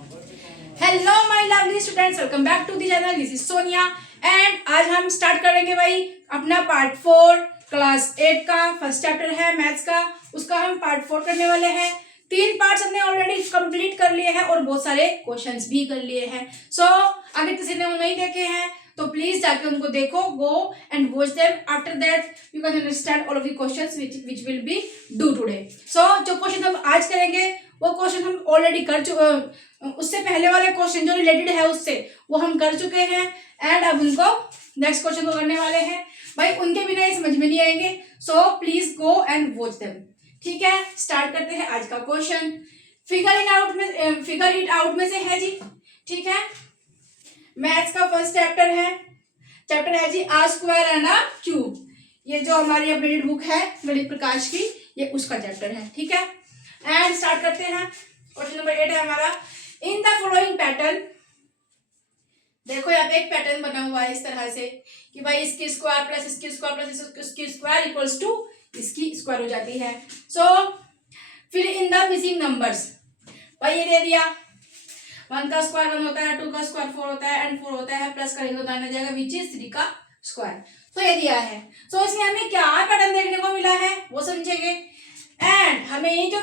Hello my lovely students, welcome back to the channel. This is Sonia and आज हम start करेंगे भाई अपना पार्ट 4 क्लास 8 का फर्स्ट चैप्टर है मैथ्स का। उसका हम पार्ट 4 करने वाले हैं। 3 पार्ट्स हमने ऑलरेडी कंप्लीट कर लिए हैं और बहुत सारे क्वेश्चंस भी कर लिए हैं। सो अगर किसी ने वो नहीं देखे हैं तो प्लीज जाके उनको देखो, go and watch them. After that you can understand all of the questions which will be do today. So जो क्वेश्चन हम आज करेंगे वो क्वेश्चन हम ऑलरेडी कर चुके, उससे पहले वाले क्वेश्चन जो रिलेटेड है उससे वो हम कर चुके हैं एंड अब उनको नेक्स्ट क्वेश्चन को करने वाले हैं। भाई उनके बिना ये समझ में नहीं आएंगे, so please go and watch them. ठीक है, स्टार्ट करते हैं आज का क्वेश्चन। फिगर इट आउट में से है जी। ठीक है, मैथ्स का फर्स्ट चैप्टर है जी आ स्क्वायर एंड अ क्यूब। ये जो हमारी अपडेटेड बुक है गणित प्रकाश की, ये उसका चैप्टर है। ठीक है, एंड स्टार्ट करते हैं। क्वेश्चन नंबर 8 है हमारा। इन द फॉलोइंग पैटर्न, देखो यहाँ पे एक पैटर्न बना हुआ है इस तरह से कि भाई इसकी स्क्वायर प्लस इसकी स्क्वायर प्लस इसकी स्क्वायर इक्वल्स टू इसकी स्क्वायर हो जाती है। सो फिर इन द मिसिंग नंबर्स, भाई ये दे दिया 1 का स्क्वायर 1 होता है, 2 का स्क्वायर 4 होता है एंड 4 होता है, प्लस करेंगे तो 9 आ जाएगा विच इज 3 का स्क्वायर। तो ये दिया है। सो इसमें हमें क्या पैटर्न देखने को मिला है वो समझेंगे एंड हमें ये जो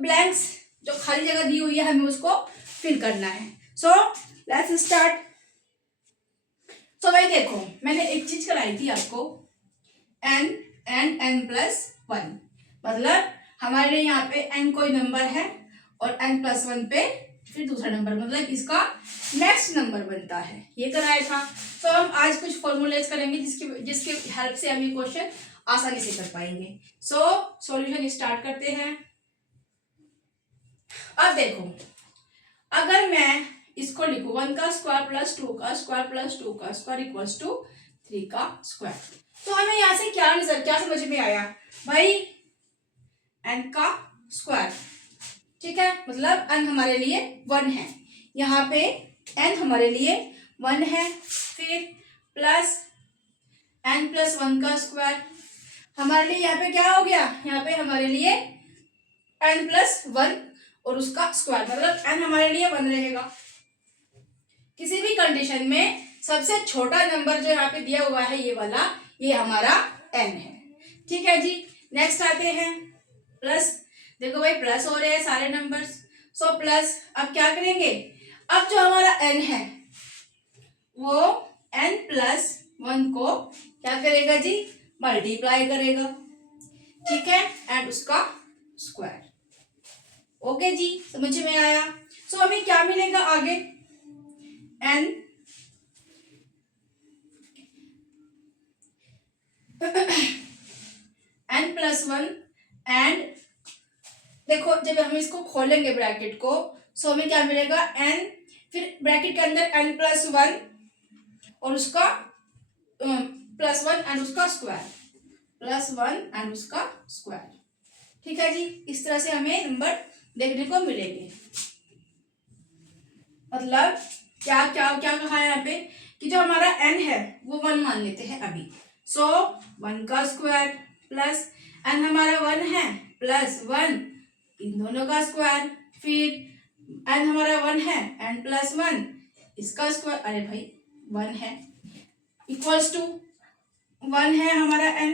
ब्लैंक्स जो खाली जगह दी हुई है हमें उसको फिल करना है। So let's start. तो भाई देखो मैंने एक चीज कराई थी आपको, n+1, मतलब हमारे यहाँ पे n कोई नंबर है और n+1 पे फिर दूसरा नंबर, मतलब इसका नेक्स्ट नंबर बनता है, ये कराया था। तो हम आज कुछ फॉर्मूलेज करेंगे जिसके हेल्प से हम ये क्वेश्चन आसानी से कर पाएंगे। सो सॉल्यूशन स्टार्ट करते हैं। अब देखो अगर मैं इसको लिखूं 1 का स्क्वायर प्लस 2 का स्क्वायर प्लस 2 का स्क्वायर इक्वल्स टू 3 का स्क्वायर, तो हमें यहाँ से क्या समझ में आया भाई, n का स्क्वायर। ठीक है, मतलब n हमारे लिए 1 है, यहाँ पे n हमारे लिए 1 है, फिर प्लस n+1 का स्क्वायर हमारे लिए यहाँ पे क्या हो गया, यहाँ पे हमारे लिए n+1 और उसका स्क्वायर, मतलब n हमारे लिए 1 रहेगा। किसी भी कंडीशन में सबसे छोटा नंबर जो यहाँ पे दिया हुआ है ये वाला, ये हमारा n है। ठीक है जी, नेक्स्ट आते हैं प्लस। देखो भाई प्लस हो रहे हैं सारे नंबर्स, सो प्लस। अब क्या करेंगे, अब जो हमारा n है वो n+1 को क्या करेगा जी, मल्टीप्लाई करेगा। ठीक है, एंड उसका स्क्वायर। ओके जी, समझ में आया। सो हमें क्या मिलेगा आगे, n+1 एंड देखो जब हम इसको खोलेंगे ब्रैकेट को, सो हमें क्या मिलेगा n, फिर ब्रैकेट के अंदर n+1 और उसका +1 एंड उसका स्क्वायर, +1 एंड उसका स्क्वायर। ठीक है जी, इस तरह से हमें नंबर देखने को मिलेंगे। मतलब क्या क्या क्या कहा है यहाँ पे कि जो हमारा n है वो 1 मान लेते हैं अभी। सो 1 का स्क्वायर प्लस n हमारा 1 है प्लस 1 इन दोनों का स्क्वायर, फिर n हमारा 1 है n+1 इसका स्क्वायर, अरे भाई 1 है इक्वल्स टू 1 है हमारा n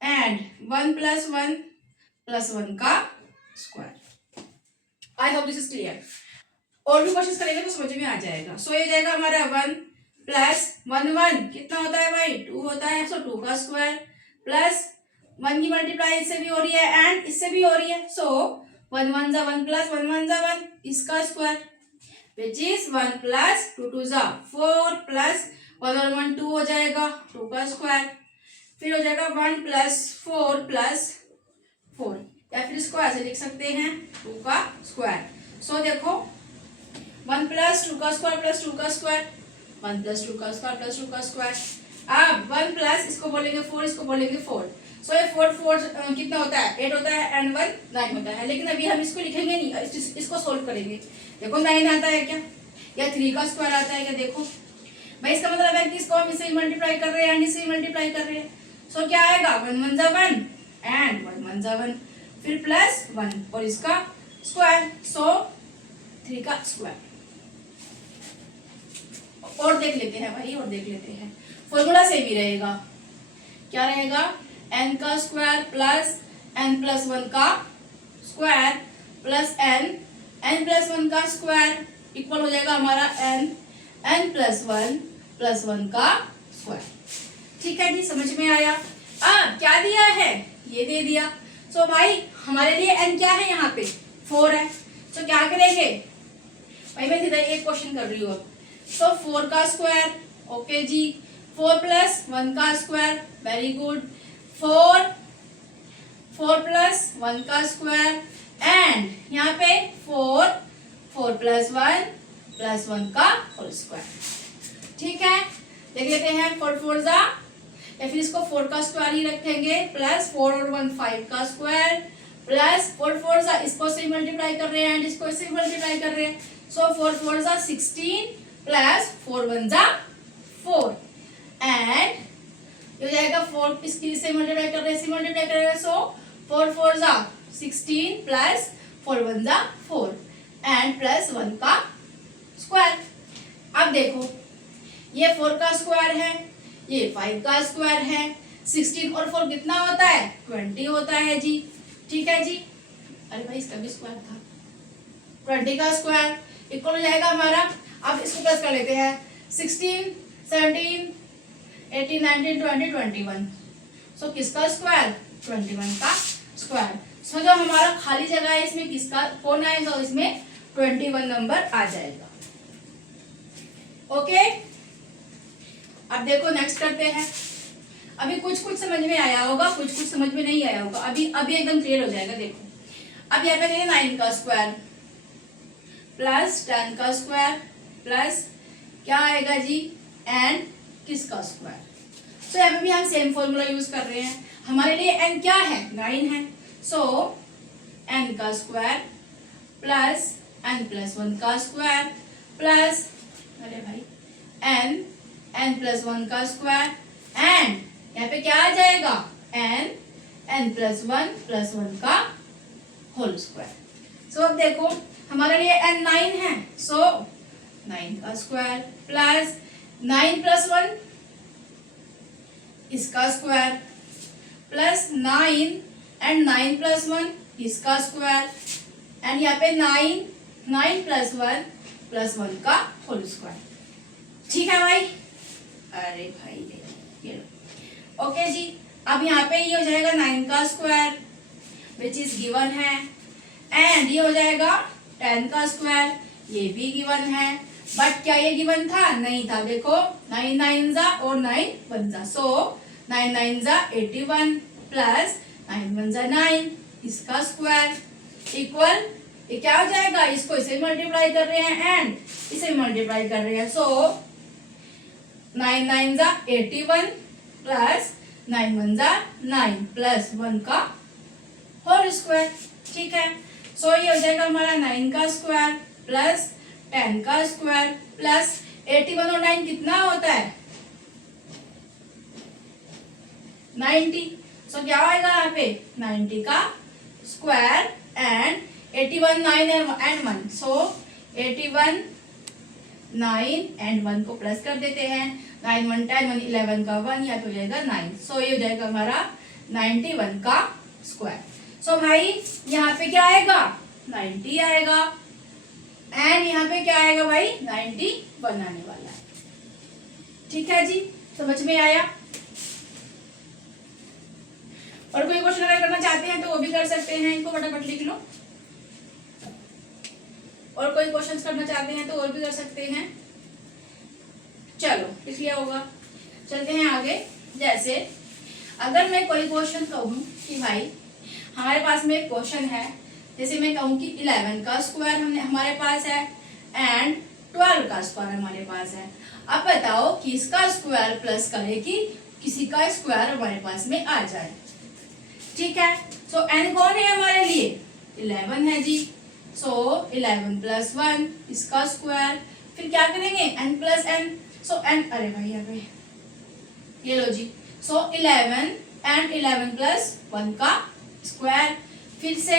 एंड 1+1+1 का square. I hope this is clear. और भी क्वेश्चंस करेंगे तो समझ में आ जाएगा। सो ये जाएगा हमारा 1+1 कितना होता है भाई, 2 होता है, सो 2 का स्क्वायर प्लस 1 की मल्टीप्लाई इससे भी हो रही है एंड इससे भी हो रही है, सो 1 1 जा 1 प्लस 1 1 जा 1 इसका स्क्वायर विच इज 1 प्लस 2 2 जा 4 प्लस 1 और 1 2 हो जाएगा 2 का स्क्वायर, फिर हो जाएगा 1+4 प्लस 4, या फिर इसको ऐसे लिख सकते हैं 2 का स्क्वायर। सो देखो 1 प्लस 2 का स्क्वायर प्लस 2 का स्क्वायर, 1 प्लस 2 का स्क्वायर प्लस 2 का स्क्वायर। अब 1 प्लस इसको बोलेंगे 4, इसको बोलेंगे 4, सो ये 4 कितना होता है 8 होता है एंड 1 9 होता है। लेकिन अभी हम इसको लिखेंगे नहीं, इसको सोल्व करेंगे। देखो 9 आता है क्या, या 3 का स्क्वायर आता है क्या, देखो भाई इसका मतलब है कि इसको हम इससे मल्टीप्लाई कर रहे हैं एंड इससे मल्टीप्लाई कर रहे हैं। सो क्या आएगा 1 1 जा 1 एंड 1 1 जा 1, फिर प्लस 1 और इसका स्क्वायर। सो 3 का स्क्वायर। और देख लेते हैं भाई, और देख लेते हैं, फॉर्मूला सेम ही रहेगा। क्या रहेगा? n का स्क्वायर प्लस n प्लस 1 का स्क्वायर प्लस n प्लस 1 का स्क्वायर इक्वल हो जाएगा हमारा n प्लस 1 का स्क्वायर। ठीक है जी, समझ में आया? अब क्या दिया है? ये दे दिया। सो भाई हमारे लिए n क्या है? यहाँ पे 4 है। सो क्या करेंगे भाई, मैं सीधा एक क्वेश्चन कर रही हूँ अब। सो 4 का स्क्वायर, ओके जी, 4 प्लस 1 का स्क्वायर, वेरी गुड, 4 प्लस 1 का स्क्वायर एंड यहाँ पे 4 प्लस 1 का होल स्क्वायर। ठीक है, देख लेते हैं। 4 4 जा, या फिर इसको 4 का स्क्वायर ही रखेंगे, प्लस 4 और 1 5 का स्क्वायर, प्लस 4 4 जा, इसको से मल्टीप्लाई कर रहे हैं एंड इसको से मल्टीप्लाई कर रहे हैं। सो 4 4 जा 16 प्लस 4 1 जा 4 एंड हो जाएगा 4, इसकी से मल्टीप्लाई कर रहे हैं, से मल्टीप्लाई कर रहे हैं। सो 4 4 जा 16 प्लस 4 1 जा 4 एंड प्लस 1 का स्क्वायर। अब देखो ये 4 का स्क्वायर है, ये 5 का स्क्वायर है, 16 और 4 कितना होता है? 20 होता है जी। ठीक है जी, अरे भाई इसका भी स्क्वायर था, 20 का स्क्वायर इक्वल हो जाएगा हमारा। अब इसको प्लस कर लेते हैं, 16 17 18 19 20 21। सो किसका स्क्वायर? 21 का स्क्वायर। सो जो हमारा खाली जगह है इसमें किसका कौन आएगा? इसमें 21 नंबर आ जाएगा। ओके, अब देखो नेक्स्ट करते हैं। अभी कुछ कुछ समझ में आया होगा, कुछ कुछ समझ में नहीं आया होगा, अभी अभी एकदम क्लियर हो जाएगा। देखो अब यहाँ पे देखिए 9 का स्क्वायर प्लस 10 का स्क्वायर प्लस क्या आएगा जी? एन किसका स्क्वायर? सो यहाँ पे भी हम सेम फॉर्मूला यूज कर रहे हैं। हमारे लिए एन क्या है? 9 है। सो एन का स्क्वायर प्लस एन प्लस 1 का स्क्वायर प्लस, अरे भाई एन प्लस 1 का स्क्वायर एंड यहाँ पे क्या आ जाएगा? एन प्लस 1 का होल स्क्वायर। सो अब देखो हमारे लिए एन 9 है। सो 9 का स्क्वायर प्लस 9 प्लस 1 इसका स्क्वायर प्लस 9 एंड 9 प्लस 1 इसका स्क्वायर एंड यहाँ पे 9 प्लस 1 का होल स्क्वायर। ठीक है भाई? अरे भाई ये लो। ओके जी, अब यहाँ पे ये हो जाएगा 9 का स्क्वायर विच इज गिवन है एंड ये हो जाएगा 10 का स्क्वायर, ये भी गिवन है। बट क्या ये गिवन था? नहीं था। देखो 9 9 जा और 9 1 जा, सो 9 9 जा 81 प्लस 9 1 जा 9 इसका स्क्वायर इक्वल, ये क्या हो जाएगा? इसको इसे मल्टीप्लाई कर रहे हैं एंड इसे मल्टीप्लाई कर रहे हैं। सो 9 9 जा 81 प्लस 9 1 जा 9 प्लस 1 का होल स्क्वायर। ठीक है, सो ये हो जाएगा हमारा 9 का स्क्वायर प्लस 10 का स्क्वायर प्लस 81 और 9 कितना होता है? 90। सो क्या आएगा यहाँ पे? 90 का square and 81 9 and 1। So 81 9 and 1 को प्लस कर देते हैं, 9 1 10 1 11 का 1 या तो हो जाएगा 9। सो ये हो जाएगा हमारा 91 का स्क्वायर। सो भाई यहाँ पे क्या आएगा? 90 आएगा एंड यहाँ पे क्या आएगा भाई? 91 आने वाला है। ठीक है जी, समझ में आया? और कोई क्वेश्चन अगर करना चाहते हैं तो वो भी कर सकते हैं, इनको फटाफट लिख लो। और कोई क्वेश्चन करना चाहते हैं तो और भी कर सकते हैं। चलो लिख लिया होगा, चलते हैं आगे। जैसे अगर मैं कोई क्वेश्चन कहूँ कि भाई हमारे पास में एक क्वेश्चन है, जैसे मैं कहूँ कि 11 का स्क्वायर हमारे पास है एंड 12 का स्क्वायर हमारे पास है। अब बताओ कि इसका स्क्वायर प्लस करे कि किसी का स्क्वायर हमारे पास में आ जाए। ठीक है, सो n कौन है हमारे लिए? 11 है जी। सो 11 प्लस 1 इसका स्क्वायर, फिर क्या करेंगे? n plus n। सो n, अरे भाई यहाँ पे ये लो जी। सो 11 एंड 11 प्लस 1 का स्क्वायर, फिर से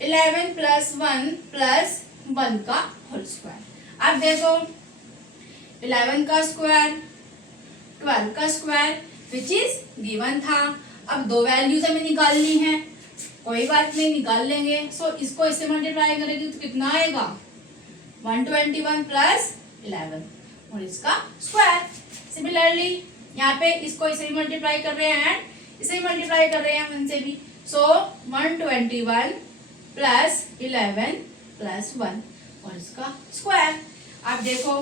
11 प्लस 1 प्लस 1 का होल स्क्वायर। अब देखो 11 का स्क्वायर, 12 का स्क्वायर विच इज गिवन था। अब दो वैल्यूज हमें निकालनी है, कोई बात नहीं निकाल लेंगे। सो इसको इससे मल्टीप्लाई करेंगे तो कितना आएगा 121 प्लस 11 और इसका स्क्वायर। सिमिलरली यहाँ पे इसको इसे ही मल्टीप्लाई कर रहे हैं एंड इसे ही मल्टीप्लाई कर रहे हैं 1 से भी। सो 121 प्लस 11 प्लस 1 और इसका स्क्वायर। आप देखो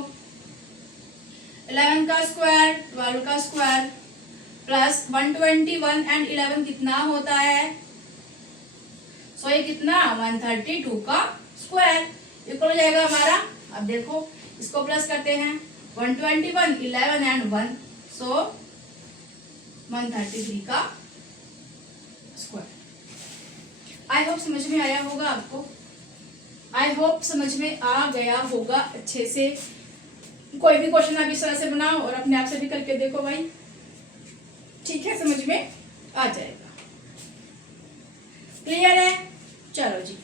11 का स्क्वायर 12 का स्क्वायर प्लस 121 एंड 11 कितना होता है। सो ये कितना 132 का स्क्वायर इक्वल हो जाएगा हमारा। अब देखो इसको प्लस करते हैं 121 11 एंड 1 सो 133 का स्क्वायर। आई होप समझ में आया होगा आपको, आई होप समझ में आ गया होगा अच्छे से। कोई भी क्वेश्चन आप इस तरह से बनाओ और अपने आप से भी करके देखो भाई, ठीक है, समझ में आ जाएगा। क्लियर है? चलो जी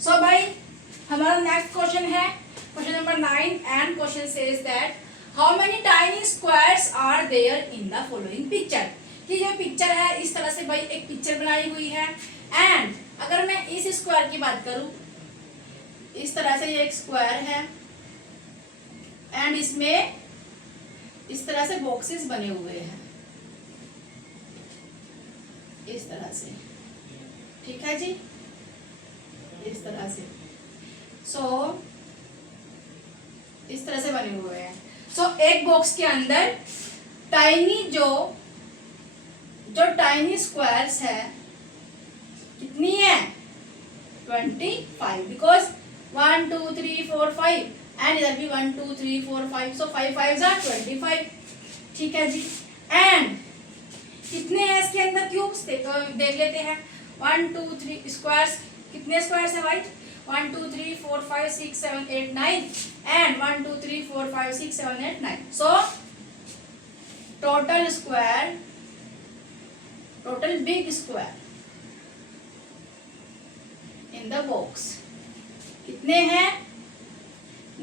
सो भाई हमारा नेक्स्ट क्वेश्चन है question number 9 and question says that how many tiny squares are there in the following picture. कि जो पिक्चर है इस तरह से भाई एक पिक्चर बनाई हुई है एंड अगर मैं इस स्क्वायर की बात करूं, इस तरह से ये एक स्क्वायर है एंड इसमें इस तरह से बॉक्सेस बने हुए हैं इस तरह से, ठीक है जी, इस तरह से। सो इस तरह से बने हुए हैं। सो एक बॉक्स के अंदर टाइनी जो टाइनी स्क्वायर्स है कितनी है 25 बिकॉज 1 2 3 4 5 एंड इधर भी 1 2 3 4 5 सो 5 5 आर 25, ठीक है जी। एंड कितने हैं इसके अंदर क्यूब्स देख लेते हैं 1 2 3 स्क्वायर्स, कितने स्क्वायर्स है भाई 1 2 3 4 5 6 7 8 9 and 1 2 3 4 5 6 7 8 9 so total square, total big square in the box कितने हैं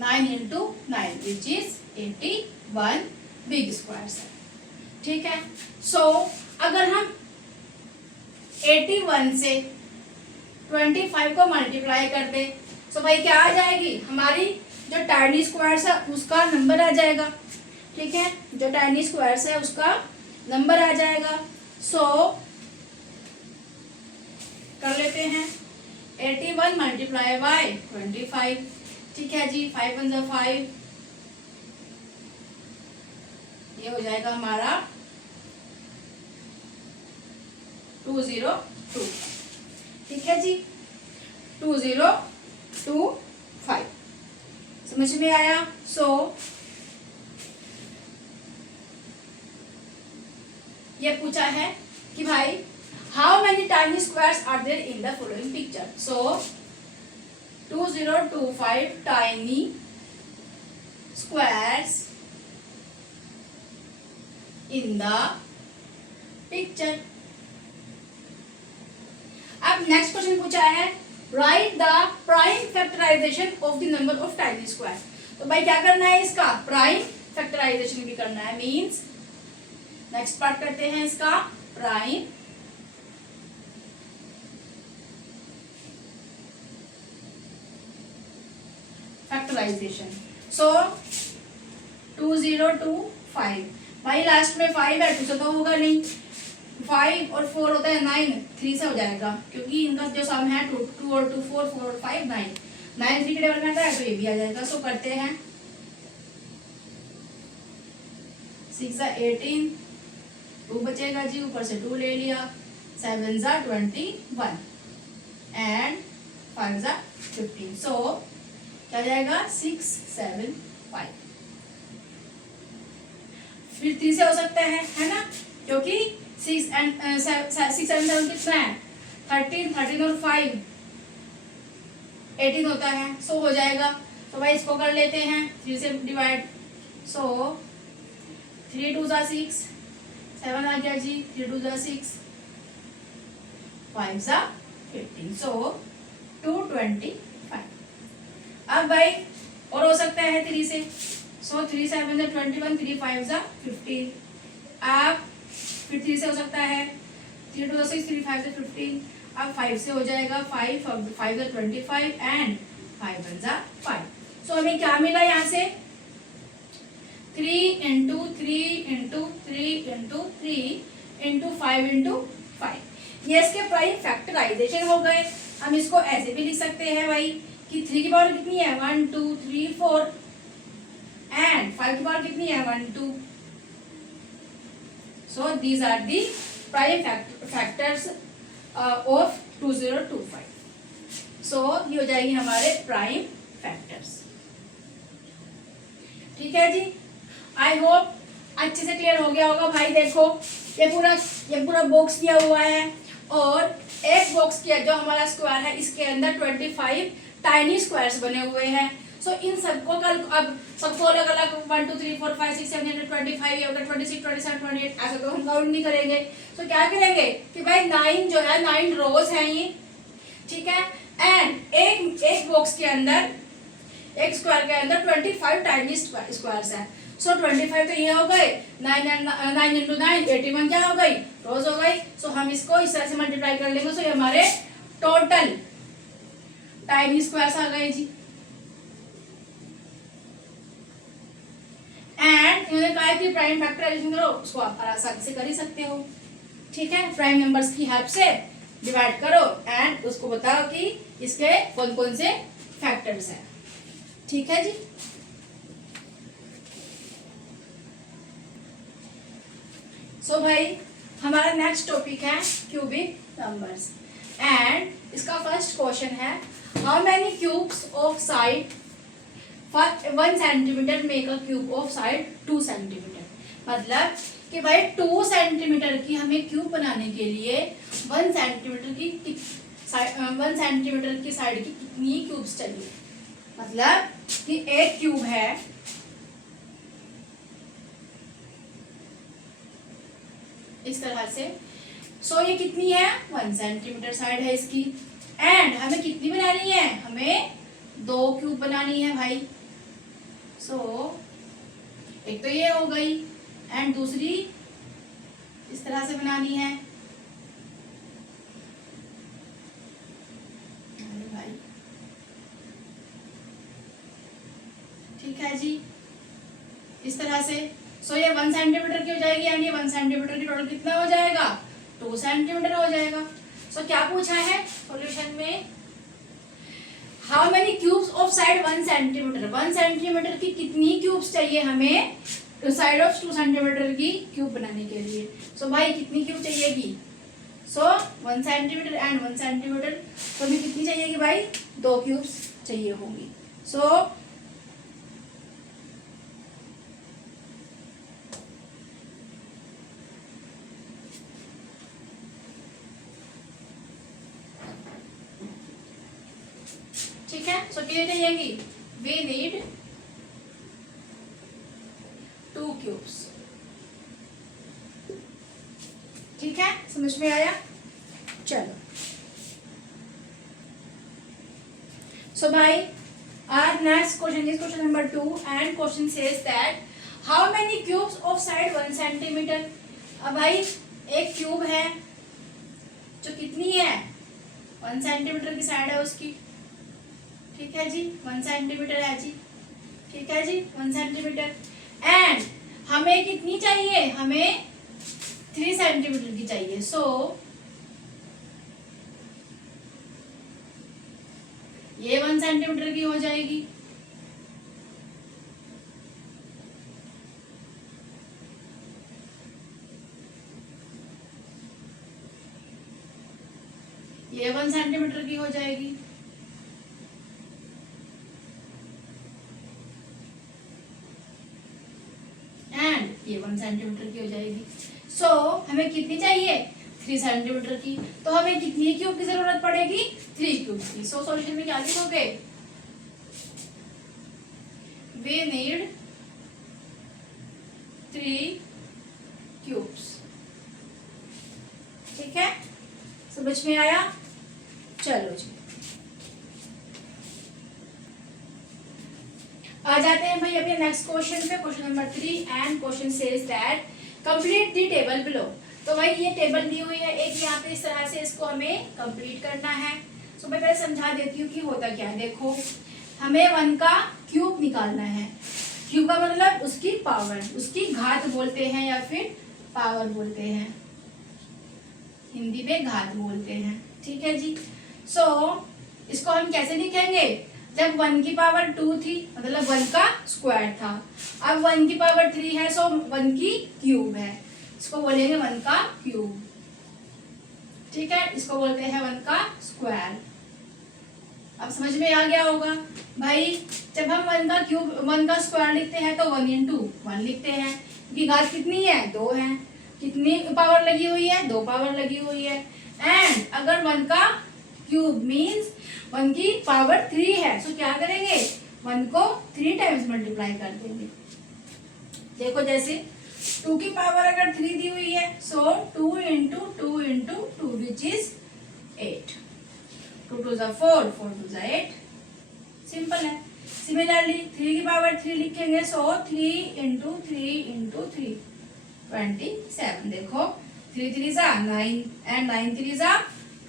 9 into 9 which is 81 big squares है, ठीक है। सो अगर हम 81 से 25 को मल्टीप्लाई कर दे तो भाई क्या आ जाएगी हमारी जो टाइनी स्क्वायर्स है उसका नंबर आ जाएगा, ठीक है, जो टाइनी स्क्वायर्स है उसका नंबर आ जाएगा। सो कर लेते हैं 81 मल्टीप्लाई बाय 25, ठीक है जी, 5 1 5 ये हो जाएगा हमारा 202, ठीक है जी, 2025 समझ में आया। सो ये पूछा है कि भाई how many tiny squares are there in the following picture. So 2025 tiny squares in the picture. अब नेक्स्ट क्वेश्चन पूछा है write the prime factorization of the number of tiny square. तो भाई क्या करना है इसका प्राइम फैक्टराइजेशन भी करना है, मींस नेक्स्ट पार्ट करते हैं इसका प्राइम फैक्टराइजेशन। सो 2025 भाई लास्ट में 5 है 2 से तो होगा नहीं, 5 और 4 होता है 9, 3 से हो जाएगा क्योंकि इनका जो सम है 2 और 2 4 4 और 5 9 9 3 के टेबल में आता है तो ये भी आ जाएगा। सो करते हैं 6 18 2 बचेगा जी, ऊपर से 2 ले लिया, 7 21 एंड 5 15। सो क्या जाएगा 6 7 5, फिर 3 से हो सकता है ना, क्योंकि 6 एंड 6 7 7 कितना है 13 13 और 5 18 होता है। सो हो जाएगा। तो भाई इसको कर लेते हैं 3 से डिवाइड। सो 3 2 6 7 आ गया जी, 3 2 6 5 जा 15, सो 225। अब भाई और हो सकता है 3 से, सो 3 7 जा 21, 3 5 जा 15। अब फिर 3 से हो सकता है 3 2 6, 3 5 जा 15। अब 5 से हो जाएगा 5 5 जा 25 एंड 5 1 जा 5। सो हमें क्या मिला यहाँ से 3 into 3 into 3 into 3 into 5 into 5। ये इसके प्राइम फैक्टराइजेशन हो गए। हम इसको ऐसे भी लिख सकते हैं भाई कि 3 की पावर कितनी है 1 2 3 4 एंड 5 की पावर कितनी है 1 2। So these are the prime factors of 2025। So ये हो जाएगी हमारे प्राइम फैक्टर्स। ठीक है जी, आई होप अच्छे से क्लियर हो गया होगा भाई। देखो ये पूरा बॉक्स दिया हुआ है और एक बॉक्स किया जो हमारा स्क्वायर है इसके अंदर 25 टाइनी स्क्वायर्स बने हुए हैं। सो इन सबको कल अब सबको अलग अलग 1 2 3 4 5 6 7 8 25 या 26 27 28 ऐसा तो हम काउंट नहीं करेंगे। सो क्या करेंगे कि भाई 9 जो है 9 रोज हैं ये, ठीक है। एंड एक बॉक्स के अंदर एक स्क्वायर के अंदर 25 टाइनी स्क्वायर्स हैं। सो 25 तो ये हो गए 9 इंटू 9 81 क्या हो गई रोज हो गई। सो हम इसको इस तरह से मल्टीप्लाई कर लेंगे। सो ये हमारे टोटल टाइनी स्क्वायर्स आ गए जी। एंड इन्होंने कहा कि प्राइम फैक्टराइजेशन करो, उसको आप आसानी से कर ही सकते हो। ठीक है, प्राइम नंबर्स की हेल्प से डिवाइड करो एंड उसको बताओ कि इसके कौन कौन से फैक्टर्स हैं। ठीक है जी। सो भाई हमारा नेक्स्ट टॉपिक है क्यूबिक नंबर्स एंड इसका फर्स्ट क्वेश्चन है how many cubes of side 1 centimetre make a cube of side 2 centimetre. मतलब कि भाई 2 सेंटीमीटर की हमें क्यूब बनाने के लिए 1 सेंटीमीटर की साइड की कितनी क्यूब्स चाहिए। मतलब कि एक क्यूब है इस तरह से। सो ये कितनी है 1 सेंटीमीटर साइड है इसकी एंड हमें कितनी बनानी है, हमें 2 क्यूब बनानी है भाई। सो एक तो ये हो गई एंड दूसरी इस तरह से बनानी है। भाई ठीक है जी, इस तरह से। सो ये 1 सेंटीमीटर की हो जाएगी यानी ये 1 सेंटीमीटर की टोटल कितना हो जाएगा 2 सेंटीमीटर हो जाएगा। सो क्या पूछा है सॉल्यूशन में how many cubes of side 1 centimetre. 1 centimetre की कितनी क्यूब्स चाहिए हमें साइड ऑफ 2 सेंटीमीटर की क्यूब बनाने के लिए। सो भाई कितनी क्यूब चाहिएगी। सो 1 सेंटीमीटर एंड 1 सेंटीमीटर तो हमें कितनी चाहिएगी भाई 2 क्यूब्स चाहिए होंगी। सो ठीक है, सो कितनी चाहिएगी वी नीड 2 क्यूब्स। ठीक है, समझ में आया। चलो सो भाई our next question is question number 2 and question says that how many cubes of side 1 centimeter। अब भाई एक क्यूब है जो कितनी है 1 सेंटीमीटर की साइड है उसकी। ठीक है जी 1 सेंटीमीटर है जी। ठीक है जी 1 सेंटीमीटर एंड हमें कितनी चाहिए, हमें 3 सेंटीमीटर की चाहिए। सो ये 1 सेंटीमीटर की हो जाएगी। ये 1 सेंटीमीटर की हो जाएगी। एंड ये 1 सेंटीमीटर की हो जाएगी। सो हमें कितनी चाहिए 3 सेंटीमीटर की। तो हमें कितनी क्यूब की जरूरत पड़ेगी 3 क्यूब की। सो सॉल्यूशन में क्या लिखोगे वी नीड 3 क्यूब्स। ठीक है समझ में आया? चलो जी, आ जाते हैं भाई अपने नेक्स्ट क्वेश्चन पे, question number 3 and question says that complete the table below. तो भाई ये टेबल दी हुई है एक यहाँ पे, इस तरह से इसको हमें कंप्लीट करना है। तो मैं पहले समझा देती हूँ कि होता क्या है। देखो, हमें 1 का क्यूब निकालना है। क्यूब का मतलब उसकी पावर, उसकी घात बोलते हैं या फिर पावर बोलते हैं, हिंदी में घात बोलते हैं। ठीक है जी। सो इसको हम कैसे लिखेंगे? जब 1 की पावर 2 थी मतलब 1 का स्क्वायर था, अब 1 की पावर 3 है, सो 1 की क्यूब है, इसको बोलेंगे 1 का क्यूब। ठीक है, इसको बोलते हैं 1 का स्क्वायर। अब समझ में आ गया होगा भाई। जब हम 1 का क्यूब 1 का स्क्वायर लिखते हैं तो 1 इंटू 1 लिखते हैं, क्योंकि घात कितनी है? 2 है। कितनी पावर लगी हुई है? 2 पावर लगी हुई है। एंड अगर 1 का क्यूब मीन्स 1 की पावर 3 है, सो क्या करेंगे? 1 को 3 टाइम्स मल्टीप्लाई कर देंगे। देखो, जैसे 2 की पावर अगर 3 दी हुई है, so 2 into 2 into 2 which is 8। 2 2 जा 4, 4 2 जा 8। सिंपल है। सिमिलरली 3 की पावर 3 लिखेंगे, सो 3 इंटू 3 इंटू 3 27। देखो, 3 3 जा 9 एंड 9 3 जा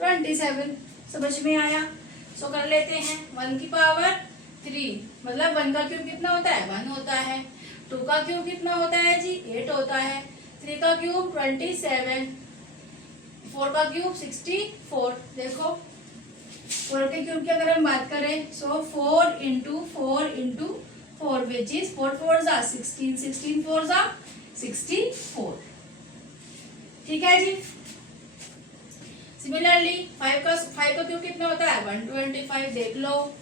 27। समझ में आया? सो कर लेते हैं। 1 की पावर 3 मतलब 1 का क्यूब कितना होता है? 1 होता है। 2 का क्यूब कितना होता है जी? 8 होता है। 3 का क्यूब 27। 4 का क्यूब 64। देखो, 4 के क्यूब की अगर हम बात करें, सो 4 इंटू 4 विच इज 4 4 जा 16, 16 4 जा 64। ठीक है जी। सिमिलरली 5 का क्यूब कितना होता है? 125। देख लो,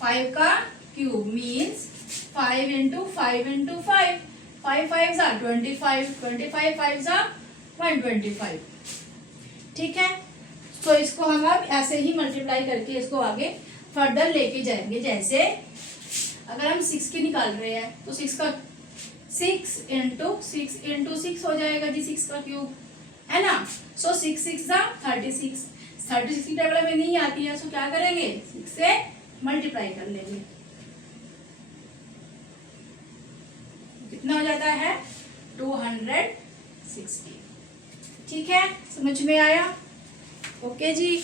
5 का क्यूब मीन्स 5 इंटू 5 इंटू 5, 5 5 जा 25, 25 5 जा 125। ठीक है, तो इसको हम अब ऐसे ही मल्टीप्लाई करके इसको आगे फर्दर लेके जाएंगे। जैसे अगर हम 6 की निकाल रहे हैं तो 6 इंटू 6 हो जाएगा जी, 6 का क्यूब है ना। सो 6 6 जा 36। 36 की टेबल हमें नहीं आती है, सो क्या करेंगे? 6 से मल्टीप्लाई कर लेंगे। कितना हो जाता है? 260। ठीक है, समझ में आया? ओके जी।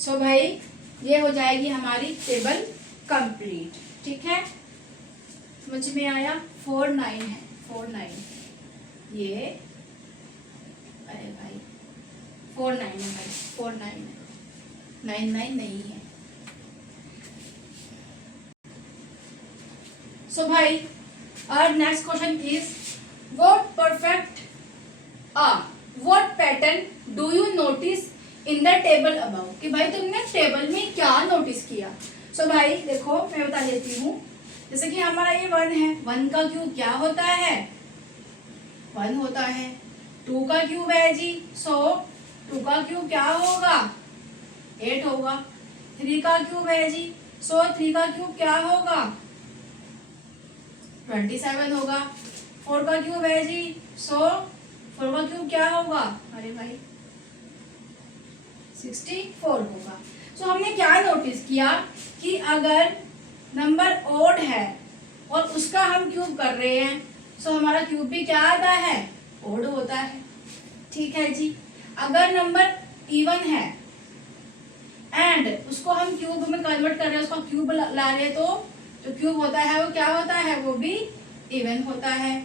सो भाई ये हो जाएगी हमारी टेबल कंप्लीट। ठीक है, समझ में आया? 4 9 है, 4 9 ये, अरे भाई 4 9 है भाई, 4 9 है, 9 9 नहीं है। सो भाई our next question is what pattern do you notice in the table above? कि भाई तुमने टेबल में क्या नोटिस किया? सो भाई देखो, मैं बता देती हूँ। जैसे कि हमारा ये 1 है, 1 का क्यूब क्या होता है? 1 होता है। 2 का क्यूब है जी, सो 2 का क्यूब क्या होगा? 8 होगा। 3 का क्यूब है जी, सो 3 का क्यूब क्या होगा? 27 होगा। 4 का क्यूब है जी, सो 4 का क्यूब क्या होगा? अरे भाई 64 होगा। सो हमने क्या नोटिस किया कि अगर नंबर ओड है और उसका हम क्यूब कर रहे हैं, सो हमारा क्यूब भी क्या आता है? ओड होता है। ठीक है जी। अगर नंबर इवन है एंड उसको हम क्यूब में कन्वर्ट कर रहे हैं, उसका क्यूब ला रहे हैं, तो जो क्यूब होता है वो क्या होता है? वो भी इवन होता है।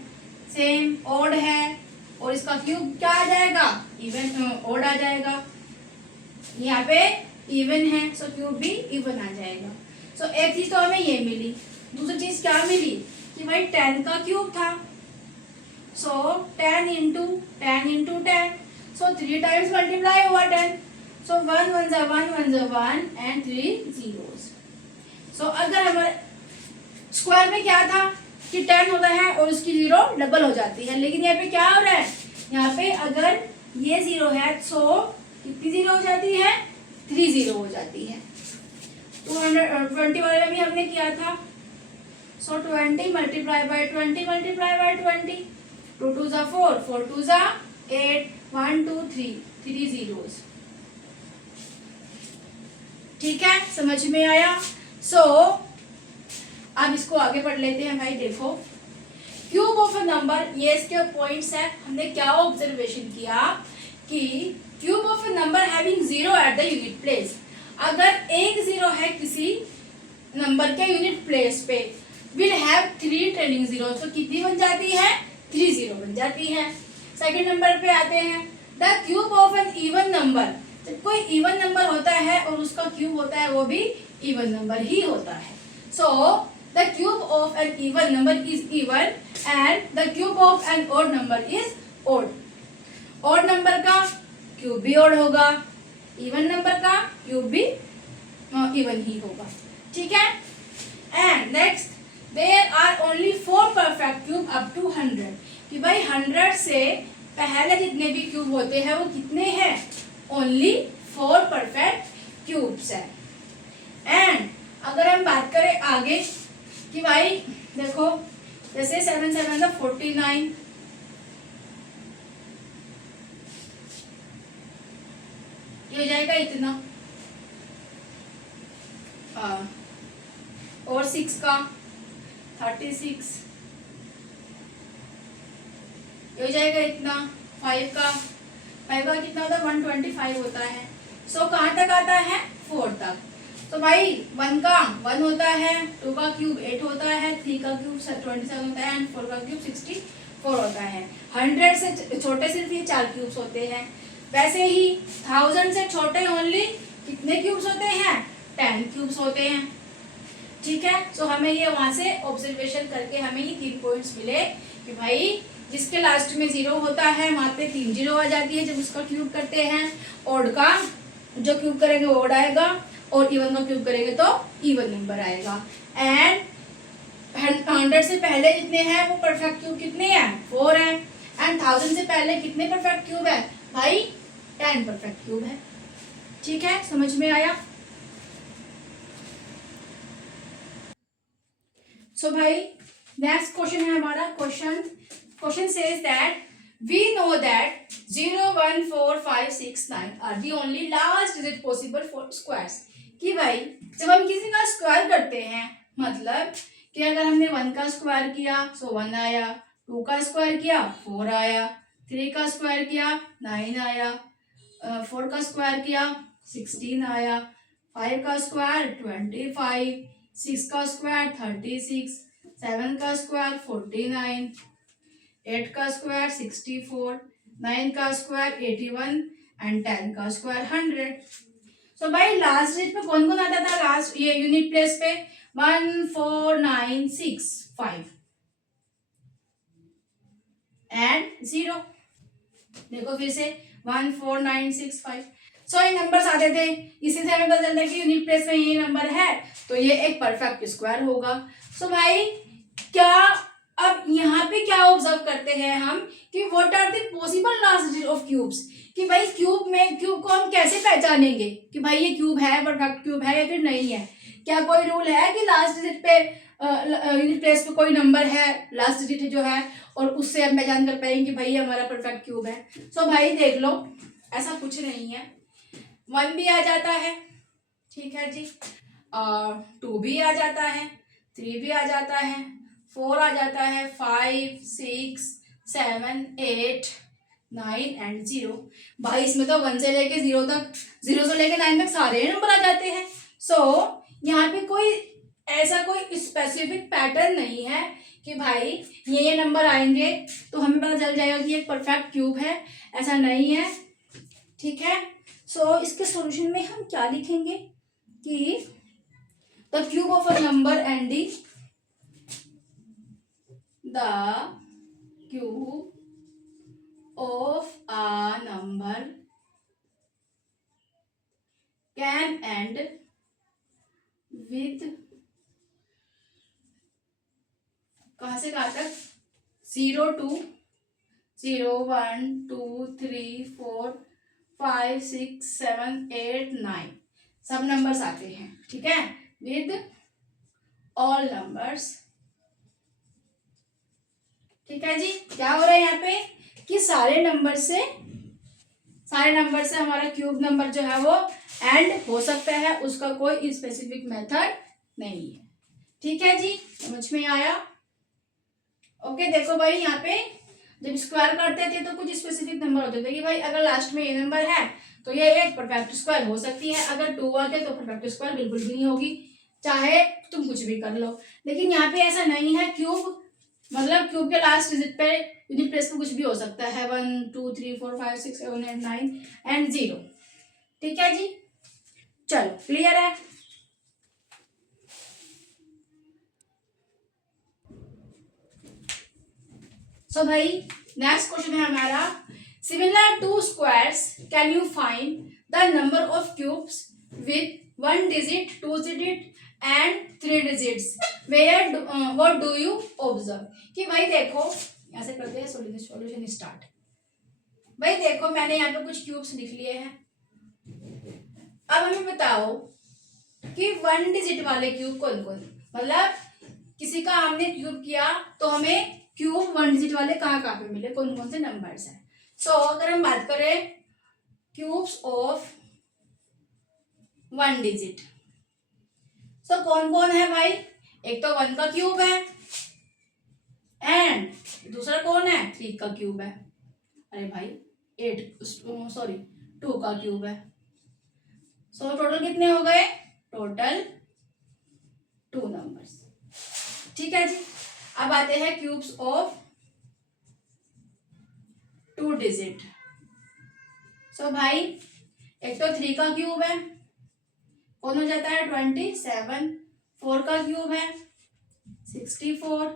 सेम ओड है और इसका क्यूब क्या आ जाएगा? इवन, ओड आ जाएगा। यहाँ पे इवन है, सो क्यूब भी इवन आ जाएगा। सो एक चीज तो हमें ये मिली। दूसरी चीज क्या मिली कि भाई 10 का क्यूब था, सो 10 इंटू 10, सो 3 टाइम्स मल्टीप्लाई हुआ 10, सो 1 1 जा 1 1 जा 1 एंड 3 zeros। सो अगर हमारे स्क्वायर में क्या था कि 10 होता है और उसकी 0 डबल हो जाती है, लेकिन यहाँ पे क्या हो रहा है? यहाँ पे अगर ये 0 है, सो कितनी 0 हो जाती है? 3 0 हो जाती है। 220 वाले में भी हमने किया था। सो 20 मल्टीप्लाई बाय 20 मल्टीप्लाई बाय 20, 2 2 जा 4, 4 2 जा 8 1 2 3 3 zeros। ठीक है, समझ में आया। अब इसको आगे पढ़ लेते हैं भाई। देखो क्यूब ऑफ अ नंबर, ये इसके पॉइंट्स है। हमने क्या ऑब्जर्वेशन किया कि cube of a number having zero at the unit place, अगर एक जीरो है किसी नंबर के यूनिट प्लेस पे, विल हैव 3 ट्रेलिंग जीरो, तो कितनी बन जाती है? 3 जीरो बन जाती है। सेकंड नंबर पे आते हैं, the cube of an even number, जब कोई इवन नंबर होता है और उसका क्यूब होता है वो भी इवन नंबर ही होता है। So the cube of an even number is even and the cube of an odd number is odd. Odd number का क्यूब भी ऑड होगा, इवन नंबर का क्यूब भी इवन ही होगा। ठीक है। And next, there are only 4 perfect cube up to 100, कि भाई 100 से पहले जितने भी क्यूब होते हैं वो कितने हैं? ओनली 4 परफेक्ट क्यूब्स है। एंड अगर हम बात करें आगे कि भाई देखो, जैसे 7 7 49, ये हो जाएगा इतना, और 6 का 36, ये हो जाएगा इतना। 5 का कितना होता है? 125 होता है। सो कहाँ तक आता है? 4 तक। तो भाई 1 का 1 होता है, 2 का क्यूब 8 होता है, 3 का क्यूब 27 होता है एंड 4 का क्यूब 64 होता है। 100 से छोटे सिर्फ ये 4 क्यूब्स होते हैं। वैसे ही 1000 से छोटे ओनली कितने क्यूब्स होते हैं? 10 क्यूब्स होते हैं। ठीक है। सो हमें ये वहां से ऑब्जर्वेशन करके हमें ये 3 पॉइंट्स मिले कि भाई जिसके लास्ट में 0 होता है वहां पे 3 जीरो आ जाती है जब उसका क्यूब करते हैं। ऑड का जो क्यूब करेंगे वो ऑड आएगा और इवन का क्यूब करेंगे तो इवन नंबर आएगा। एंड 100 से पहले जितने हैं वो परफेक्ट क्यूब कितने हैं? 4 है। एंड 1000 से पहले कितने परफेक्ट क्यूब है? भाई 10 परफेक्ट क्यूब है। ठीक है, समझ में आया। सो भाई नेक्स्ट क्वेश्चन है हमारा। Question says that we know that 0 1 4 5 6 9 are the only last digit possible for squares, कि भाई जब हम किसी का स्क्वायर करते हैं, मतलब कि अगर हमने 1 का स्क्वायर किया सो 1 आया, 2 का स्क्वायर किया 4 आया, 3 का स्क्वायर किया 9 आया, 4 का स्क्वायर किया 16 आया, 5 का स्क्वायर 25, 6 का स्क्वायर 36, 7 का स्क्वायर 49, 8 का स्क्वायर 64, 9 का स्क्वायर 81 एंड 10 का स्क्वायर 100। सो भाई लास्ट डिजिट पे कौन कौन आता था? लास्ट ये यूनिट प्लेस पे 1 4 9 6 5 एंड 0। देखो फिर से 1 4 9 6 5। सो ये नंबर्स आते थे, इसी से हमें पता चलता है कि यूनिट प्लेस में ये नंबर है तो ये एक परफेक्ट स्क्वायर होगा। सो भाई क्या अब यहाँ पे क्या ऑब्जर्व करते हैं हम कि what are the possible last digit of cubes, कि भाई क्यूब को हम कैसे पहचानेंगे कि भाई ये क्यूब है, परफेक्ट क्यूब है या फिर नहीं है। क्या कोई रूल है कि लास्ट डिजिट पे यूनिट प्लेस पे कोई नंबर है लास्ट डिजिट जो है और उससे हम पहचान कर पाएंगे कि भाई ये हमारा परफेक्ट क्यूब है? सो भाई देख लो ऐसा कुछ नहीं है। 1 भी आ जाता है, ठीक है जी, 2 भी आ जाता है, 3 भी आ जाता है, 4 आ जाता है, 5 6 7 8 9 एंड 0। भाई इसमें तो 1 से लेके 0 तक, 0 से लेके 9 तक सारे नंबर आ जाते हैं। सो यहाँ पे कोई ऐसा कोई स्पेसिफिक पैटर्न नहीं है कि भाई ये नंबर आएंगे तो हमें पता चल जाएगा कि एक परफेक्ट क्यूब है, ऐसा नहीं है। ठीक है। सो इसके सॉल्यूशन में हम क्या लिखेंगे कि the cube of a number ending the cube of a number can and with, कहां से कहां तक? 0 2 0 1 2 3 4 5 6 7 8 9 सब नंबर्स आते हैं। ठीक है, विद ऑल नंबर्स। ठीक है जी, क्या हो रहा है यहाँ पे कि सारे नंबर से हमारा क्यूब नंबर जो है वो एंड हो सकता है, उसका कोई स्पेसिफिक मेथड नहीं है। ठीक है जी, समझ में आया? ओके, देखो भाई यहाँ पे जब स्क्वायर करते थे तो कुछ स्पेसिफिक नंबर होते थे कि भाई अगर लास्ट में ये नंबर है तो ये एक परफेक्ट स्क्वायर हो सकती है, अगर 2 आ गया तो परफेक्ट स्क्वायर बिल्कुल भी नहीं होगी, चाहे तुम कुछ भी कर लो। लेकिन यहाँ पे ऐसा नहीं है, क्यूब मतलब क्यूब के लास्ट डिजिट पे यूनिट प्लेस पे कुछ भी हो सकता है, 1 2 3 4 5 6 7 8 9 एंड 0। ठीक है जी, चलो क्लियर है? सो भाई नेक्स्ट क्वेश्चन है हमारा, similar to squares can you find the number of cubes with 1 digit 2 digit and 3 digits where what do you observe. कि भाई देखो ऐसे करते हैं, सॉल्यूशन स्टार्ट। भाई देखो मैंने यहाँ पे कुछ क्यूब्स लिख लिए हैं, अब हमें बताओ कि 1 डिजिट वाले क्यूब कौन कौन, मतलब किसी का हमने क्यूब किया तो हमें क्यूब 1 डिजिट वाले कहाँ कहाँ पे मिले, कौन कौन से नंबर्स हैं। सो अगर हम बात करें क्यूब्स ऑफ 1 डिजिट, सो कौन कौन है भाई, एक तो 1 का क्यूब है एंड दूसरा कौन है, 3 का क्यूब है, अरे भाई 2 का क्यूब है। सो टोटल कितने हो गए, टोटल 2 नंबर्स। ठीक है जी, अब आते हैं क्यूब्स ऑफ 2 डिजिट। सो भाई एक तो 3 का क्यूब है, कौन हो जाता है 27, 4 का क्यूब है 64,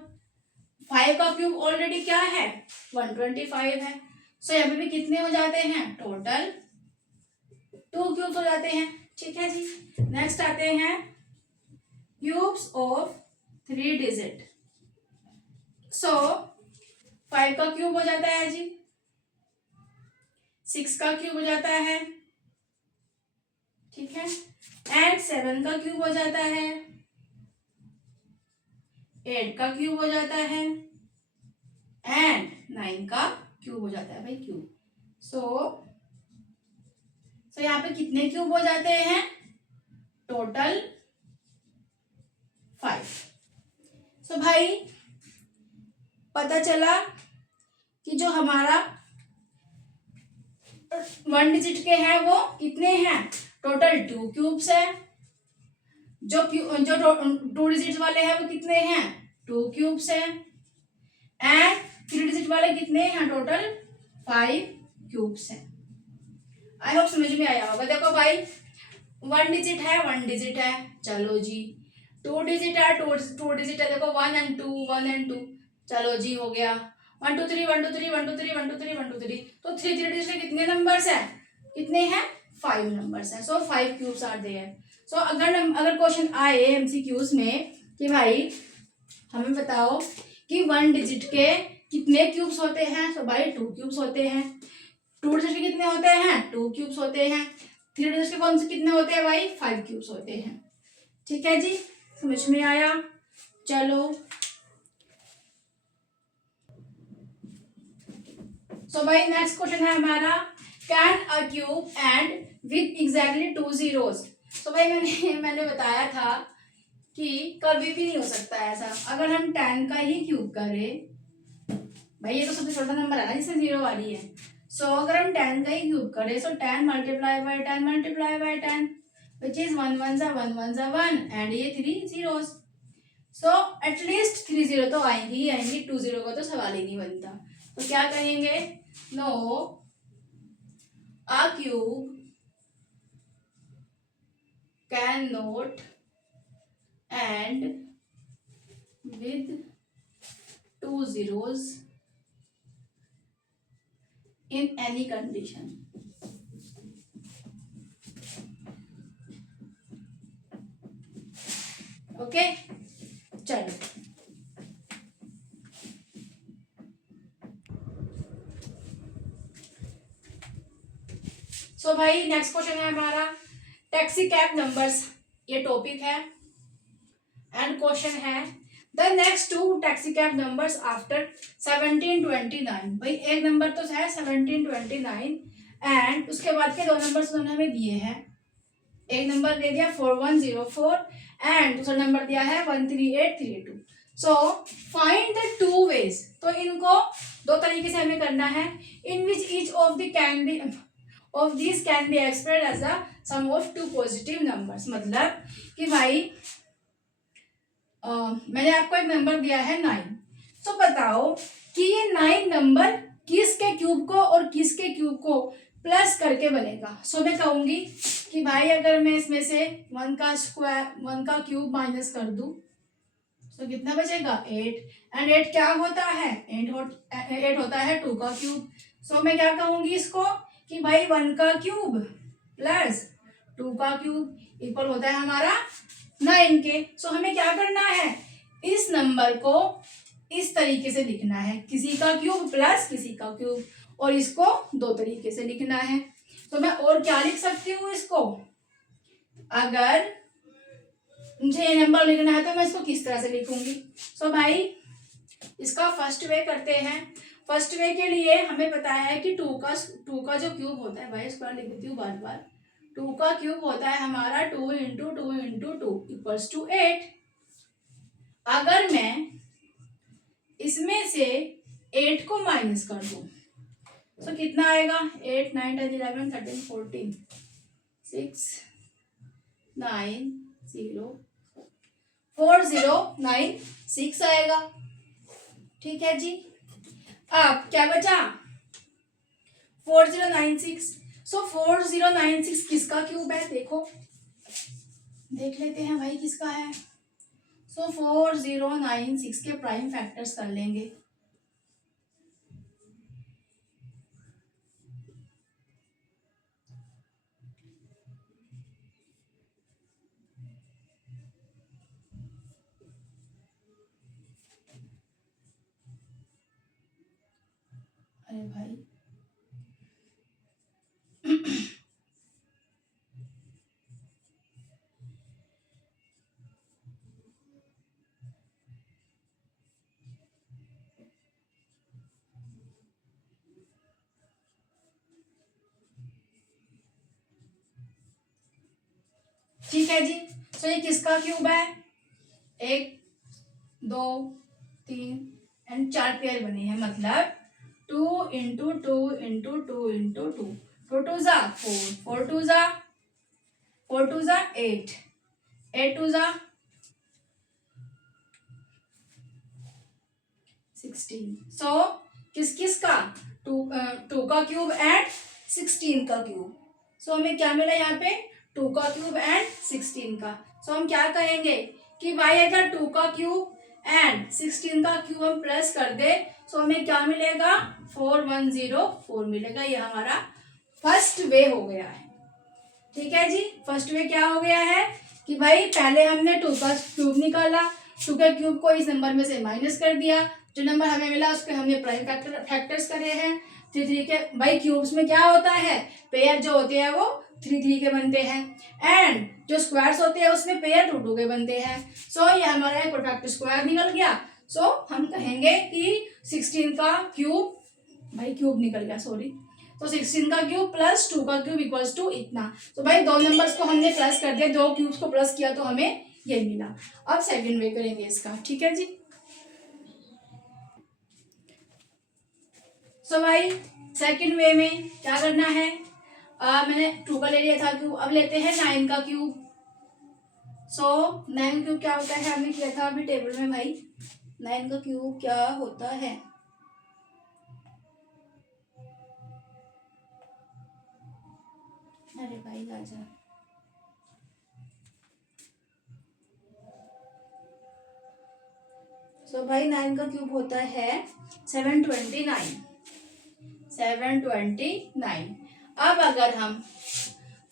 5 का क्यूब ऑलरेडी क्या है 125 है। सो यहाँ पे भी कितने हो जाते हैं, टोटल 2 क्यूब्स हो जाते हैं। ठीक है जी, नेक्स्ट आते हैं क्यूब्स ऑफ 3 डिजिट। सो 5 का क्यूब हो जाता है जी, 6 का क्यूब हो जाता है, ठीक है, एंड 7 का क्यूब हो जाता है, 8 का क्यूब हो जाता है एंड 9 का क्यूब हो जाता है भाई क्यूब। सो यहाँ पे कितने क्यूब हो जाते हैं, टोटल 5। सो भाई पता चला कि जो हमारा 1 डिजिट के हैं वो कितने हैं, टोटल 2 क्यूब्स है, जो 2 डिजिट वाले हैं वो कितने हैं, 2 क्यूब्स है, एंड 3 डिजिट वाले कितने हैं, टोटल 5 क्यूब्स है। आई होप समझ में आया होगा। देखो भाई 1 डिजिट है 1 डिजिट है, चलो जी, 2 डिजिट है 2 डिजिट है, देखो 1 एंड 2 1 एंड 2, चलो जी हो गया 1 2 3 1 2 3 1 2 3 1 2 3 1 2 3, तो 3 डिजिट के कितने नंबर्स है, कितने हैं 5 नंबर्स हैं। सो 5 क्यूब्स आर देयर। सो अगर क्वेश्चन आए एमसीक्यूज में कि भाई हमें बताओ कि 1 डिजिट के कितने क्यूब्स होते हैं, तो भाई 2 क्यूब्स होते हैं, 2 डिजिट के कितने होते हैं, 2 क्यूब्स होते हैं, 3 डिजिट के कौन से कितने होते हैं भाई, 5 क्यूब्स होते हैं। ठीक है जी, समझ में आया? चलो सो भाई नेक्स्ट क्वेश्चन है हमारा, can a cube and with exactly 2 zeros। सो भाई मैंने बताया था कि कभी भी नहीं हो सकता ऐसा, अगर हम 10 का ही क्यूब करें, भाई ये तो सबसे छोटा नंबर है ना जिसमें 0 वाली है। सो अगर हम 10 का ही क्यूब करें, सो 10 multiply by 10 multiply by 10 which is 1 1 जा 1 1 जा 1 एंड ये 3 zeros। सो एटलीस्ट 3 0 तो आएंगी ही आएंगी, 2 0 का तो सवाल ही नहीं बनता। तो क्या कहेंगे, no a cube can not end with 2 zeros in any condition। Okay चलो सो भाई नेक्स्ट क्वेश्चन है हमारा, टैक्सी कैब नंबर्स, ये टॉपिक है एंड क्वेश्चन है the next two taxi cab numbers after 1729। भाई एक नंबर तो है 1729 एंड उसके बाद के दो नंबर्स उन्होंने हमें दिए हैं। एक नंबर दे दिया 4104 एंड दूसरा नंबर दिया है 13832। So find the two ways. तो इनको दो तरीके से हमें करना है। In which each of the can be of this can be expressed as a sum of two positive numbers. मतलब कि भाई मैंने आपको एक नंबर दिया है 9। तो बताओ कि ये 9 नंबर किसके क्यूब को और किसके क्यूब को प्लस करके बनेगा। सो मैं कहूंगी कि भाई अगर मैं इसमें से 1 का स्क्वायर 1 का क्यूब माइनस कर दूं तो कितना बचेगा 8 एंड 8 क्या होता है 8 होता है 2 का क्यूब। सो मैं क्या कहूंगी इसको कि भाई 1 का क्यूब प्लस 2 का क्यूब इक्वल होता है हमारा 9 के। सो हमें क्या करना है इस नंबर को इस तरीके से लिखना है, किसी का क्यूब प्लस किसी का क्यूब, और इसको दो तरीके से लिखना है। तो मैं और क्या लिख सकती हूँ इसको, अगर मुझे ये नंबर लिखना है तो मैं इसको किस तरह से लिखूंगी। सो भाई इसका फर्स्ट वे करते हैं। फर्स्ट वे के लिए हमें पता है कि 2 का जो क्यूब होता है, भाई स्क्वायर लिख देती हूँ बार बार, 2 का क्यूब होता है हमारा 2 इंटू 2 इंटू 2 इक्वल्स टू 8। अगर मैं इसमें से 8 को माइनस कर दूं तो कितना आएगा 8 9 10 11 13 14 6 9 0 4 0 9 6 आएगा। ठीक है जी। अब क्या बचा 4096। सो 4096 किसका क्यूब है देखो, देख लेते हैं भाई किसका है। सो 4096 के प्राइम फैक्टर्स कर लेंगे। अरे भाई ठीक है जी। सो ये किसका क्यूब है, 1 2 3 एंड 4 पेयर बने हैं, मतलब 2 into 2 into 2 into 2 two two जा 4 टू जा 8 8 टू जा 16। सो किस किस का 2 का क्यूब एंड 16 का क्यूब। सो हमें क्या मिला यहाँ पे 2 का क्यूब एंड 16 का। सो हम क्या कहेंगे कि भाई अगर 2 का क्यूब एंड 16 का क्यूब हम प्लस कर दे सो हमें क्या मिलेगा 4104 मिलेगा। ये हमारा फर्स्ट वे हो गया है। ठीक है जी। फर्स्ट वे क्या हो गया है कि भाई पहले हमने 2 का क्यूब निकाला, 2 के क्यूब को इस नंबर में से माइनस कर दिया, जो नंबर हमें मिला उसके हमने प्राइम फैक्टर्स करे हैं। 3 3 के भाई क्यूब्स में क्या होता है पेयर जो होते हैं वो 3 3 के बनते हैं एंड जो स्क्वायर्स होते हैं उसमें पेयर 2 2 के बनते हैं। सो ये हमारा एक परफेक्ट स्क्वायर निकल गया। सो हम कहेंगे कि 16 का क्यूब, भाई क्यूब निकल गया सॉरी, तो 16 का क्यूब प्लस 2 का क्यूब इक्वल्स टू इतना। तो भाई दो नंबर्स को हमने प्लस कर दिया, दो क्यूब्स को प्लस किया तो हमें ये मिला। अब सेकंड वे करेंगे इसका। ठीक है जी। सो भाई सेकंड वे में क्या करना है, मैंने 2 का ले लिया था क्यूब, अब लेते हैं 9 का क्यूब। सो 9 क्यूब क्या होता है हमने किया था अभी टेबल में भाई, 9 का क्यूब क्या होता है, अरे भाई आजा, सो भाई 9 का क्यूब होता है 729। 729। अब अगर हम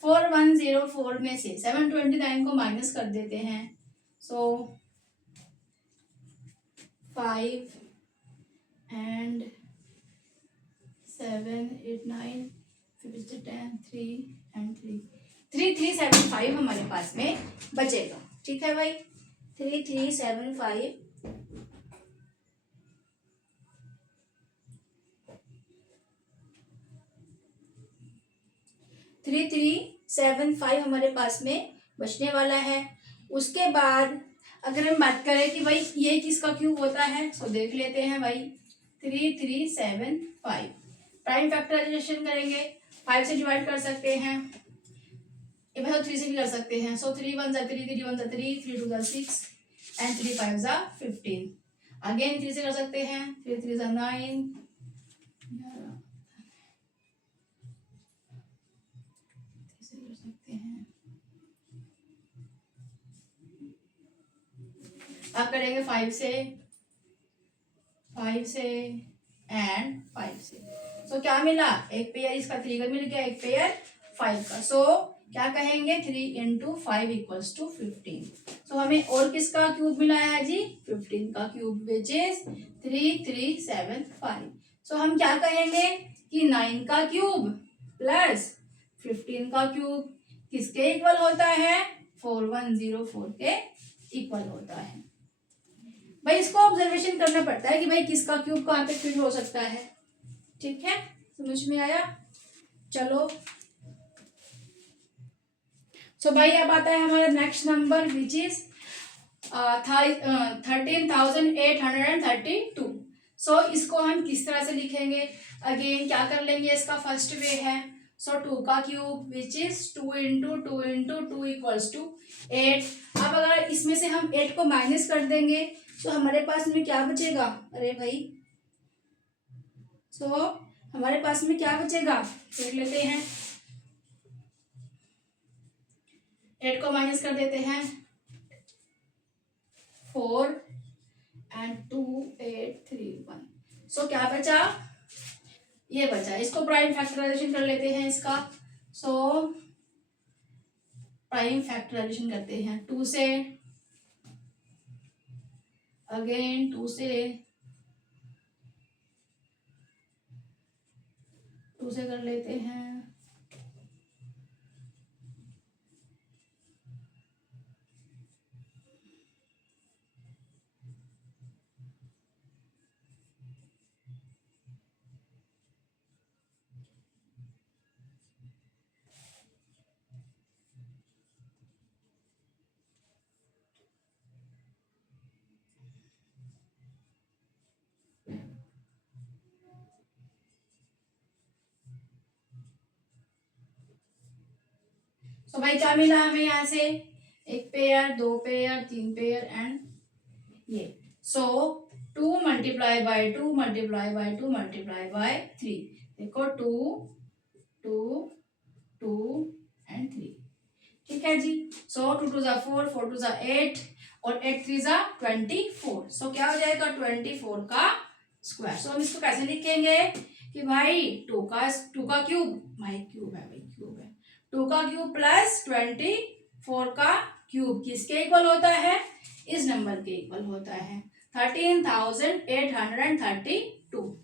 4104 में से 729 को माइनस कर देते हैं सो 5 एंड 7 8 9 फिर 10 3 एंड 3 3375 हमारे पास में बचेगा। ठीक है भाई 3375 3375 हमारे पास में बचने वाला है। उसके बाद अगर हम बात करें कि भाई ये किसका क्यूब होता है, सो देख लेते हैं भाई 3375। प्राइम फैक्टराइजेशन करेंगे, 5 से डिवाइड कर सकते हैं, ये मतलब 3 से भी कर सकते हैं। सो 3 1 जा 3, 3 1 जा 3, 3 2 जा 6 एंड 3 5 जा 15। अगेन 3 से कर सकते हैं, 3 3 जा 9, से कर सकते हैं। अब करेंगे 5 से एंड 5 से। सो क्या मिला, एक पेयर इसका 3 का मिल गया, एक पेयर 5 का। सो क्या कहेंगे, 3 इंटू 5 इक्वल्स टू 15। सो हमें और किसका क्यूब मिला है जी, 15 का क्यूब, विच इज 3375। सो हम क्या कहेंगे कि 9 का क्यूब प्लस 15 का क्यूब किसके इक्वल होता है, 4104 के इक्वल होता है। भाई इसको ऑब्जर्वेशन करना पड़ता है कि भाई किसका क्यूब कहाँ पे फिट हो सकता है। ठीक है, समझ में आया। चलो सो भाई अब आता है हमारा नेक्स्ट नंबर विच इज 13,832। सो इसको हम किस तरह से लिखेंगे, अगेन क्या कर लेंगे, इसका फर्स्ट वे है। सो 2 का cube which is 2 into 2 into 2 equals to 8। अब अगर इसमें से हम 8 को माइनस कर देंगे तो हमारे पास में क्या बचेगा, अरे भाई सो हमारे पास में क्या बचेगा, देख लेते हैं। 8 को माइनस कर देते हैं, 4 एंड 2 8 3 1। सो क्या बचा, ये बचा। इसको प्राइम फैक्टराइजेशन कर लेते हैं इसका। सो प्राइम फैक्टराइजेशन करते हैं 2 से, अगेन 2 से, 2 से कर लेते हैं, तो भाई क्या मिला हमें यहाँ से, एक पेयर, 2 पेयर, 3 पेयर एंड ये। सो 2 multiply by 2 multiply by 2 multiply by 3। देखो 2 2 2 एंड 3। ठीक है जी। सो 2 2 जा 4, 4 2 जा 8 और 8 3 जा 24। सो क्या हो जाएगा, 24 का स्क्वायर। सो हम इसको कैसे लिखेंगे कि भाई 2 का क्यूब, भाई क्यूब है, भाई क्यूब है, 2 का क्यूब प्लस 24 का क्यूब किसके इक्वल होता है, इस नंबर के इक्वल होता है, 13,832।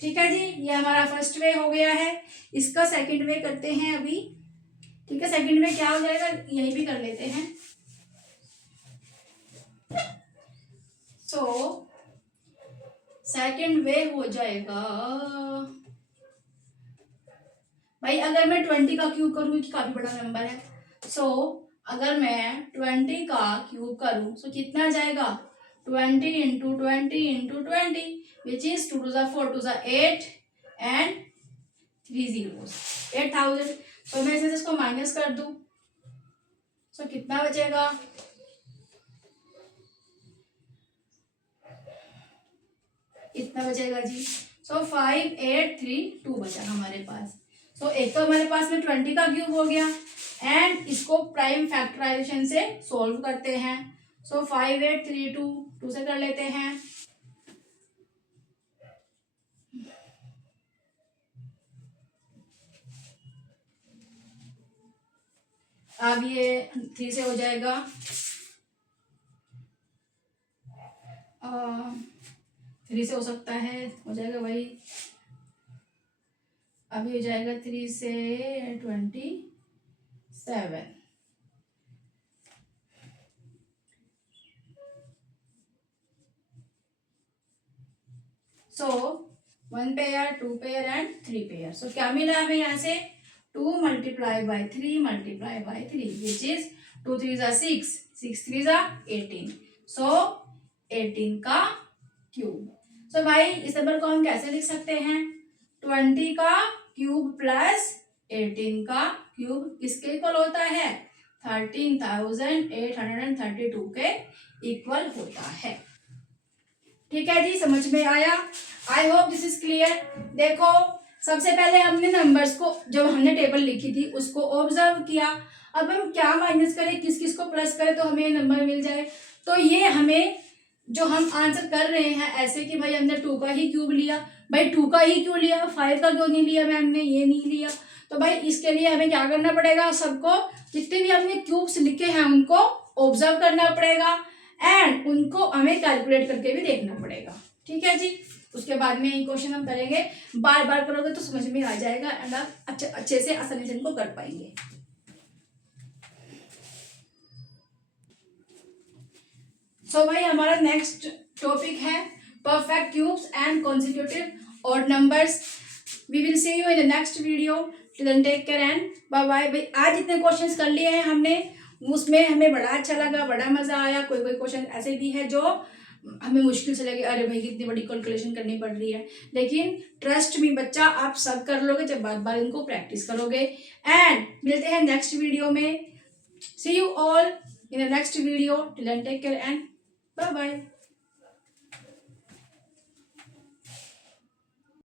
ठीक है जी, ये हमारा फर्स्ट वे हो गया है। इसका सेकंड वे करते हैं अभी। ठीक है, सेकंड में क्या हो जाएगा, यही भी कर लेते हैं। सो सेकंड वे हो जाएगा भाई, अगर मैं 20 का क्यूब करूँ, कि काफी बड़ा नंबर है। सो अगर मैं 20 का क्यूब करूँ तो कितना आ जाएगा, 20 into 20 into 20 which is 2 two जा 4 टू जा 8 एंड 3 zeros 8000। तो मैं इसमें से इसको माइनस कर दूं, सो कितना बचेगा, कितना बचेगा जी। सो 5832 बचा हमारे पास। सो एक तो हमारे पास में 20 का क्यूब हो गया एंड इसको प्राइम फैक्टराइजेशन से सॉल्व करते हैं। सो 5832 2 से कर लेते हैं, अब ये 3 से हो जाएगा, 3 से हो सकता है, हो जाएगा भाई। अभी हो जाएगा 3 से 27। सो 1 पेयर 2 पेयर एंड 3 पेयर। सो क्या मिला हमें यहाँ से, 2 multiplied by 3 multiplied by 3 which is 2 3s are 6, 6 3s are 18. So 18 का क्यूब. सो भाई इस नंबर को हम कैसे लिख सकते हैं? 20 का क्यूब प्लस 18 का क्यूब किसके इक्वल होता है? 13,832 के इक्वल होता है. ठीक है जी, समझ में आया? I hope this is clear. देखो सबसे पहले हमने नंबर्स को, जब हमने टेबल लिखी थी उसको ऑब्जर्व किया. अब हम क्या माइनस करें, किस किस को प्लस करें तो हमें नंबर मिल जाए. तो ये हमें जो हम आंसर कर रहे हैं ऐसे कि भाई हमने 2 का ही क्यूब लिया. भाई 2 का ही क्यों लिया, 5 का क्यों नहीं लिया मैम ने, ये नहीं लिया. तो भाई इसके लिए हमें क्या करना पड़ेगा, सबको जितने भी हमने क्यूब्स लिखे हैं उनको ऑब्जर्व करना पड़ेगा एंड उनको हमें कैलकुलेट करके भी देखना पड़ेगा. ठीक है जी. उसके बाद में ये क्वेश्चन हम करेंगे, बार बार करोगे तो समझ में आ जाएगा एंड आप अच्छे से आसानी से इनको कर पाएंगे. सो भाई हमारा नेक्स्ट टॉपिक है perfect cubes and consecutive odd numbers. We will see you in the next video. Till then take care and bye bye. भाई आज जितने क्वेश्चंस कर लिए हैं हमने उसमें हमें बड़ा अच्छा लगा, बड़ा मजा आया. कोई कोई क्वेश्चन ऐसे भी है जो हमें मुश्किल से लगे, अरे भाई कितनी बड़ी कैलकुलेशन करनी पड़ रही है. लेकिन ट्रस्ट मी बच्चा, आप सब कर लोगे जब बार बार इनको प्रैक्टिस करोगे. एंड मिलते हैं नेक्स्ट वीडियो में. See you all in the next video. Till then take care and bye bye.